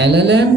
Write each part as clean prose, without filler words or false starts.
LLM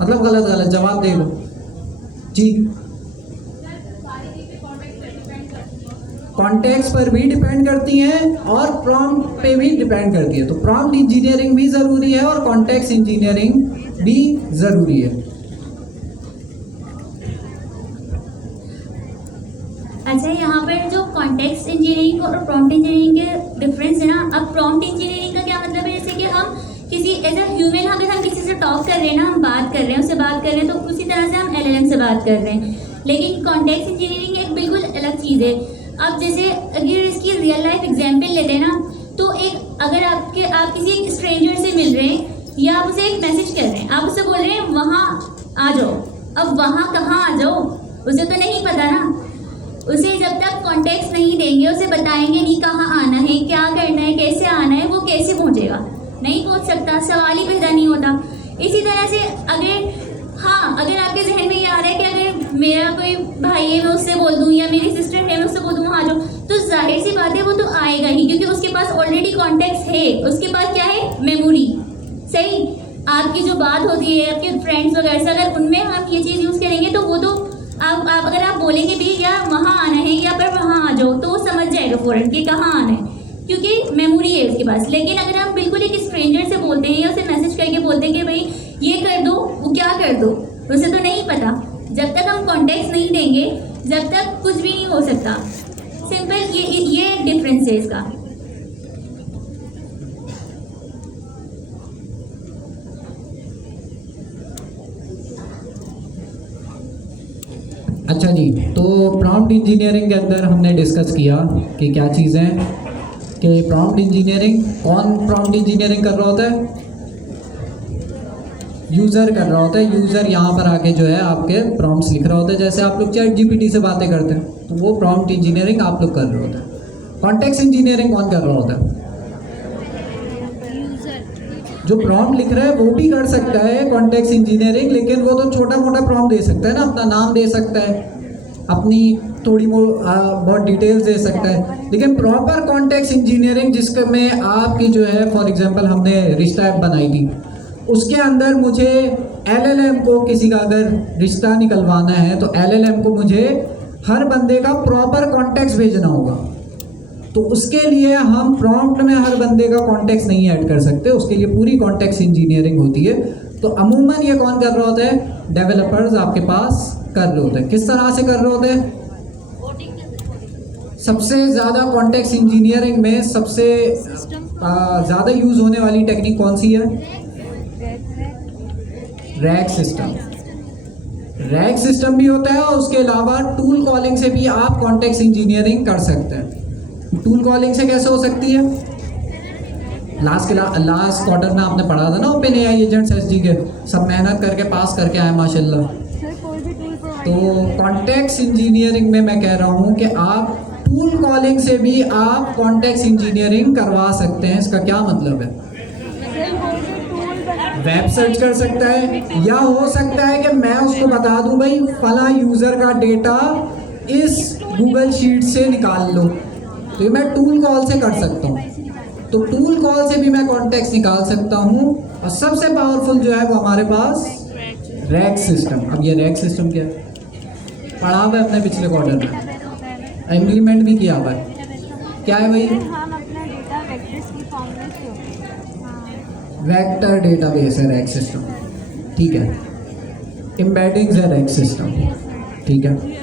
मतलब गलत जवाब दे दो जी। कॉन्टेक्स्ट पर भी डिपेंड करती हैं और प्रॉम्प्ट पे भी डिपेंड करती है। तो प्रॉम्प्ट इंजीनियरिंग भी ज़रूरी है और कॉन्टेक्स्ट इंजीनियरिंग भी ज़रूरी है। अच्छा, यहाँ पर जो कॉन्टेक्स्ट इंजीनियरिंग और प्रॉम्प्ट इंजीनियरिंग के डिफरेंस है ना, अब प्रॉम्प्ट इंजीनियरिंग का क्या मतलब है, जैसे कि हम किसी एज ए ह्यूमन अगर हम किसी से टॉक कर रहे हैं ना, हम बात कर रहे हैं, उससे बात कर रहे हैं, तो उसी तरह से हम LLM से बात कर रहे हैं। लेकिन कॉन्टेक्स्ट इंजीनियरिंग एक बिल्कुल अलग चीज़ है। अब जैसे अगर इसकी रियल लाइफ एग्जांपल लेते हैं ना, तो एक अगर आप किसी एक स्ट्रेंजर से मिल रहे हैं या आप उसे एक मैसेज कर रहे हैं, आप उससे बोल रहे हैं वहाँ आ जाओ। अब वहाँ कहाँ आ जाओ उसे तो नहीं पता ना। उसे जब तक कॉन्टेक्स्ट नहीं देंगे, उसे बताएंगे नहीं कहाँ आना है, क्या करना है, कैसे आना है, वो कैसे पहुँचेगा? नहीं पहुँच सकता, सवाल ही पैदा नहीं होता। इसी तरह से अगर आपके जहन में ये आ रहा है कि अगर मेरा कोई भाई है मैं उससे बोल दूँ, या मेरी सिस्टर है मैं उससे बोल दूँ आ जाओ, तो जाहिर सी बात है वो तो आएगा ही, क्योंकि उसके पास ऑलरेडी कॉन्टेक्स्ट है, उसके पास क्या है, मेमोरी। सही, आपकी जो बात होती है आपके फ्रेंड्स वगैरह से, अगर उनमें हम ये चीज़ यूज़ करेंगे तो वो तो आप अगर आप बोलेंगे भी या वहाँ आना है या पर वहाँ आ जाओ, तो वो समझ जाएगा फ़ौरन कि कहाँ आना है, क्योंकि मेमोरी है उसके पास। लेकिन अगर हम बिल्कुल एक स्ट्रेंजर से बोलते हैं या उसे मैसेज करके बोलते हैं कि भाई ये कर दो, वो क्या कर दो, उसे तो नहीं पता। जब तक हम कॉन्टेक्स्ट नहीं देंगे, जब तक कुछ भी नहीं हो सकता। सिंपल ये डिफरेंस है इसका। अच्छा जी, तो प्रॉम्प्ट इंजीनियरिंग के अंदर हमने डिस्कस किया कि क्या चीज़ें हैं, कि प्रॉम्प्ट इंजीनियरिंग, कौन प्रॉम्प्ट इंजीनियरिंग कर रहा होता है? यूज़र कर रहा होता है। यूज़र यहाँ पर आके जो है आपके प्रॉम्प्ट्स लिख रहा होता है। जैसे आप लोग चैट जीपीटी से बातें करते हैं, तो वो प्रॉम्प्ट इंजीनियरिंग आप लोग कर रहे होते हैं। कॉन्टेक्स्ट इंजीनियरिंग कौन कर रहा होता है? जो प्रॉम्प्ट लिख रहा है वो भी कर सकता है कॉन्टेक्स्ट इंजीनियरिंग, लेकिन वो तो छोटा मोटा प्रॉम्प्ट दे सकता है ना, अपना नाम दे सकता है, अपनी थोड़ी बहुत डिटेल्स दे सकता है। लेकिन प्रॉपर कॉन्टेक्स्ट इंजीनियरिंग जिसमें आपकी जो है, फॉर एग्जांपल हमने रिश्ता ऐप बनाई थी, उसके अंदर मुझे LLM को किसी का अगर रिश्ता निकलवाना है तो LLM को मुझे हर बंदे का प्रॉपर कॉन्टेक्स्ट भेजना होगा। तो उसके लिए हम प्रॉम्प्ट में हर बंदे का कॉन्टेक्स्ट नहीं ऐड कर सकते, उसके लिए पूरी कॉन्टेक्स्ट इंजीनियरिंग होती है। तो अमूमन ये कौन कर रहा होता है? डेवलपर्स आपके पास कर रहे होते हैं। किस तरह से कर रहे होते हैं? सबसे ज़्यादा कॉन्टेक्स्ट इंजीनियरिंग में सबसे ज़्यादा यूज़ होने वाली टेक्निक कौन सी है? Rack system. रैक सिस्टम भी होता है और उसके अलावा टूल कॉलिंग से भी आप कॉन्टेक्स्ट इंजीनियरिंग कर सकते हैं। टूल कॉलिंग से कैसे हो सकती है? लास्ट क्वार्टर में आपने पढ़ा था ना ओपन एआई एजेंट्स एसजी के, सब मेहनत करके पास करके आए माशाल्लाह। तो कॉन्टेक्स्ट इंजीनियरिंग में मैं कह रहा हूँ कि आप टूल कॉलिंग से भी आप कॉन्टेक्स्ट इंजीनियरिंग करवा सकते हैं। इसका क्या मतलब है? वेब सर्च कर सकता है, या हो सकता है कि मैं उसको बता दूं भाई फला यूज़र का डेटा इस गूगल शीट से निकाल लो, तो ये मैं टूल कॉल से कर सकता हूँ। तो टूल कॉल से भी मैं कॉन्टेक्स्ट निकाल सकता हूँ। और सबसे पावरफुल जो है वो हमारे पास रैक सिस्टम। अब ये रैक सिस्टम क्या है? पढ़ा हुआ है अपने पिछले क्वार्टर में, इम्प्लीमेंट भी किया हुआ है। क्या है भाई? वेक्टर डेटाबेस है रैक सिस्टम, ठीक है। एम्बेडिंग्स है रैक सिस्टम, ठीक है।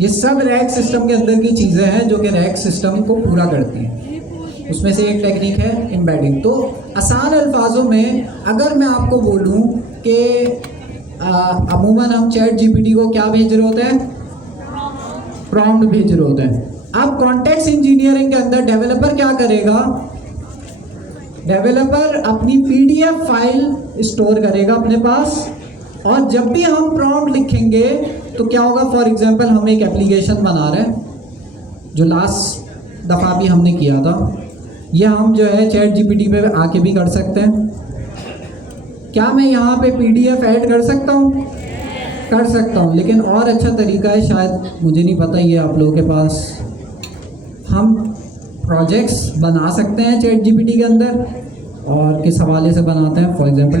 ये सब रैक सिस्टम के अंदर की चीज़ें हैं जो कि रैक सिस्टम को पूरा करती हैं। उसमें से एक टेक्निक है एम्बेडिंग। तो आसान अल्फाजों में अगर मैं आपको बोलूं कि अमूमन हम चैट जीपीटी को क्या भेज रहे होते हैं? प्रॉम्प्ट भेज रहे होते हैं। अब कॉन्टेक्स्ट इंजीनियरिंग के अंदर डेवलपर क्या करेगा? डेवलपर अपनी PDF फाइल स्टोर करेगा अपने पास, और जब भी हम प्रॉम्प्ट लिखेंगे तो क्या होगा? फॉर एग्जांपल हम एक एप्लीकेशन बना रहे हैं, जो लास्ट दफ़ा भी हमने किया था, यह हम जो है चैट जीपीटी पे आके भी कर सकते हैं। क्या मैं यहाँ पे PDF ऐड कर सकता हूँ? कर सकता हूँ, लेकिन और अच्छा तरीका है, शायद मुझे नहीं पता ये आप लोगों के पास, हम प्रोजेक्ट्स बना सकते हैं चैट जीपीटी के अंदर। और किस हवाले से बनाते हैं? फॉर एग्जांपल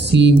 CV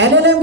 LLM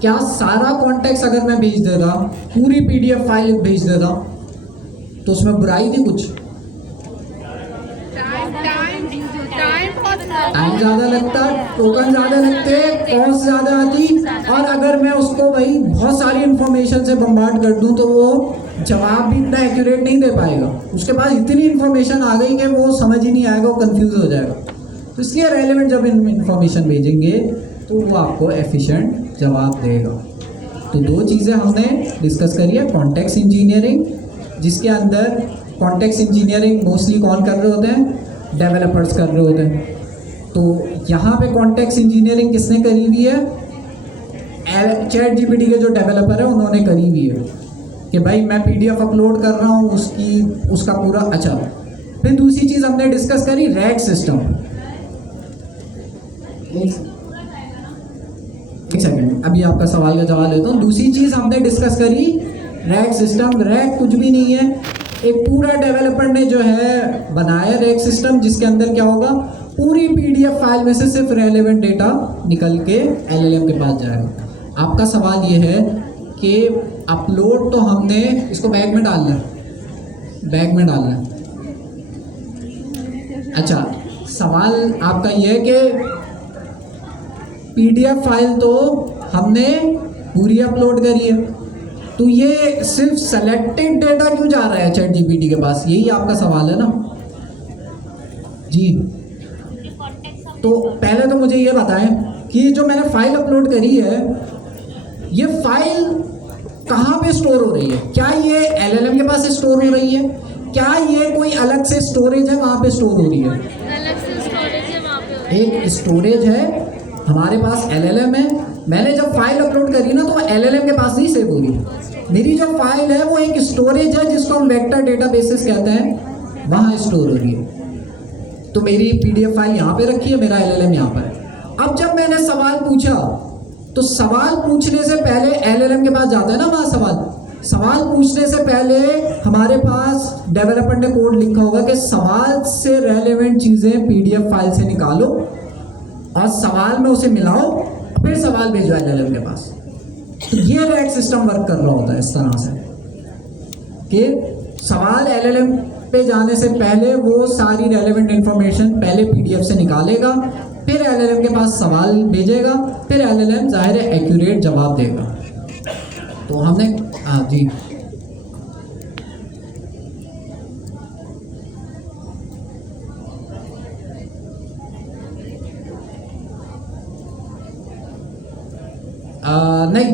क्या सारा कॉन्टेक्स्ट अगर मैं भेज देता, पूरी PDF फाइल भेज देता, तो उसमें बुराई थी कुछ? टाइम ज़्यादा लगता, टोकन ज़्यादा लगते, कॉस्ट ज़्यादा आती, और अगर मैं उसको भाई बहुत सारी इन्फॉर्मेशन से बम्बार्ड कर दूं तो वो जवाब भी इतना एक्यूरेट नहीं दे पाएगा। उसके पास इतनी इन्फॉर्मेशन आ गई कि वो समझ ही नहीं आएगा, वो कंफ्यूज हो जाएगा। तो इसलिए रेलेवेंट जब इन्फॉर्मेशन भेजेंगे तो वो आपको एफिशिएंट जवाब देगा। तो दो चीज़ें हमने डिस्कस करी है, कॉन्टेक्स्ट इंजीनियरिंग, जिसके अंदर कॉन्टेक्स्ट इंजीनियरिंग मोस्टली कौन कर रहे होते हैं? डेवलपर्स कर रहे होते हैं। तो यहाँ पे कॉन्टेक्स्ट इंजीनियरिंग किसने करी हुई है? ChatGPT के जो डेवलपर है उन्होंने करी हुई है कि भाई मैं PDF अपलोड कर रहा हूँ, उसका पूरा। अच्छा, फिर दूसरी चीज़ हमने डिस्कस करी रैक सिस्टम। एक सेकंड, अभी आपका सवाल का जवाब देता हूँ। दूसरी चीज़ हमने डिस्कस करी रैक सिस्टम। रैक कुछ भी नहीं है, एक पूरा डेवलपर ने जो है बनाया रैक सिस्टम, जिसके अंदर क्या होगा, पूरी PDF फाइल में से सिर्फ रेलेवेंट डेटा निकल के LLM के पास जाएगा। आपका सवाल ये है कि अपलोड तो हमने इसको बैग में डालना है, बैग में डालना है। अच्छा, सवाल आपका ये है कि PDF फाइल तो हमने पूरी अपलोड करी है, तो ये सिर्फ सेलेक्टेड डेटा क्यों जा रहा है ChatGPT के पास? यही आपका सवाल है ना जी। तो पहले तो मुझे ये बताएं कि जो मैंने फाइल अपलोड करी है, ये फाइल कहाँ पे स्टोर हो रही है? क्या ये LLM के पास स्टोर हो रही है? क्या ये कोई अलग से स्टोरेज है वहाँ पे स्टोर हो रही है? अलग से स्टोरेज है वहाँ पे। एक स्टोरेज है, हमारे पास LLM है। मैंने जब फाइल अपलोड करी ना, तो LLM के पास नहीं सेव हो रही। मेरी जो फाइल है वो एक स्टोरेज है, जिसको हम वेक्टर डेटाबेसेस कहते हैं, वहाँ स्टोर हो रही है। तो मेरी PDF फाइल यहाँ पे रखी है, मेरा LLM यहाँ पर है। अब जब मैंने सवाल पूछा, तो सवाल पूछने से पहले LLM के पास जाता है ना वहाँ सवाल पूछने से पहले हमारे पास डेवलपर ने कोड लिखा होगा कि सवाल से रेलेवेंट चीज़ें PDF फाइल से निकालो और सवाल में उसे मिलाओ, फिर सवाल भेजो LLM के पास। तो ये रैक सिस्टम वर्क कर रहा होता है इस तरह से कि सवाल LLM पे जाने से पहले वो सारी रेलेवेंट इंफॉर्मेशन पहले PDF से निकालेगा, फिर LLM के पास सवाल भेजेगा, फिर LLM ज़ाहिर है एक्यूरेट जवाब देगा। तो हमने हाँ जी, नहीं,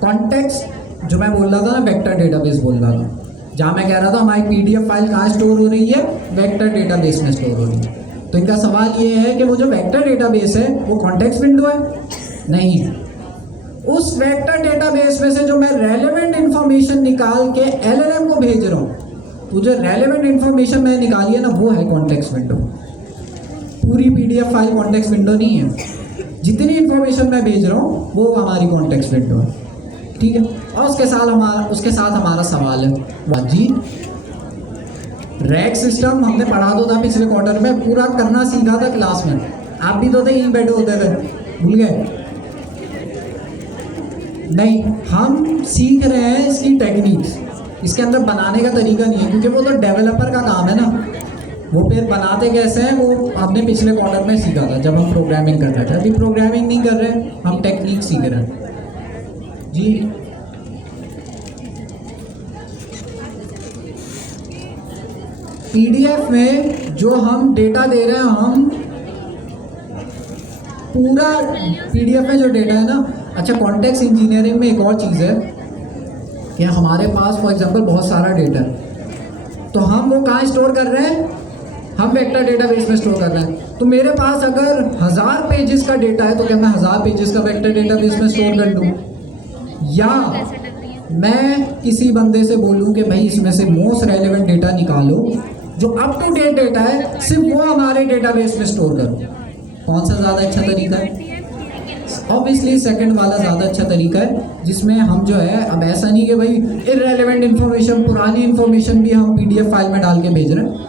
कॉन्टेक्स्ट जो मैं बोल रहा था ना, वेक्टर डेटाबेस बोल रहा था, जहाँ मैं कह रहा था हमारी PDF फाइल कहाँ स्टोर हो रही है? वेक्टर डेटाबेस में स्टोर हो रही है। तो इनका सवाल ये है कि वो जो वेक्टर डेटाबेस है वो कॉन्टेक्स्ट विंडो है? नहीं, उस वेक्टर डेटाबेस में से जो मैं रेलेवेंट इंफॉर्मेशन निकाल के LLM को भेज रहा हूँ, तो जो रेलेवेंट इंफॉर्मेशन मैंने निकाली है ना, वो है कॉन्टेक्स्ट विंडो। पूरी PDF फाइल कॉन्टेक्स्ट विंडो नहीं है। जितनी इंफॉर्मेशन मैं भेज रहा हूँ वो हमारी कॉन्टेक्स्ट विंडो है, ठीक है। और उसके साथ हमारा सवाल है जी, रैक सिस्टम हमने पढ़ा तो था पिछले क्वार्टर में, पूरा करना सीखा था क्लास में। आप भी तो थे, यहीं बैठे होते थे, भूल गए? नहीं, हम सीख रहे हैं इसकी टेक्निक्स, इसके अंदर बनाने का तरीका नहीं है, क्योंकि वो तो डेवलपर का काम है ना। वो फिर बनाते कैसे हैं वो हमने पिछले क्वार्टर में सीखा था जब हम प्रोग्रामिंग कर रहे थे। अभी प्रोग्रामिंग नहीं कर रहे, हम टेक्निक सीख रहे हैं जी। PDF में जो हम डेटा दे रहे हैं, हम पूरा PDF में जो डेटा है ना। अच्छा, कॉन्टेक्स्ट इंजीनियरिंग में एक और चीज़ है कि हमारे पास फॉर एग्जांपल बहुत सारा डेटा है, तो हम वो कहाँ स्टोर कर रहे हैं? हम वेक्टर डेटाबेस में स्टोर कर रहे हैं। तो मेरे पास अगर 1000 पेजेस का डेटा है, तो क्या मैं 1000 पेजेस का वेक्टर डेटाबेस में स्टोर कर दूँ? या मैं किसी बंदे से बोलूँ कि भाई इसमें से मोस्ट रेलेवेंट डेटा निकालो, जो अप टू डेट डेटा है, सिर्फ वो हमारे डेटाबेस में स्टोर करो। कौन सा ज़्यादा अच्छा तरीका है? ऑब्वियसली सेकंड वाला ज़्यादा अच्छा तरीका है, जिसमें हम जो है, अब ऐसा नहीं कि भाई इररेलेवेंट इन्फॉर्मेशन, पुरानी इन्फॉर्मेशन भी हम PDF फाइल में डाल के भेज रहे हैं।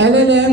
LLM,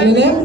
LLM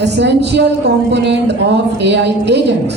essential component of AI agents.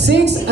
6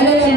LLM.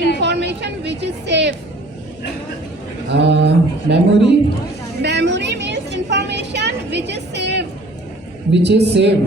Information which is safe. Memory means information which is saved. Which is saved.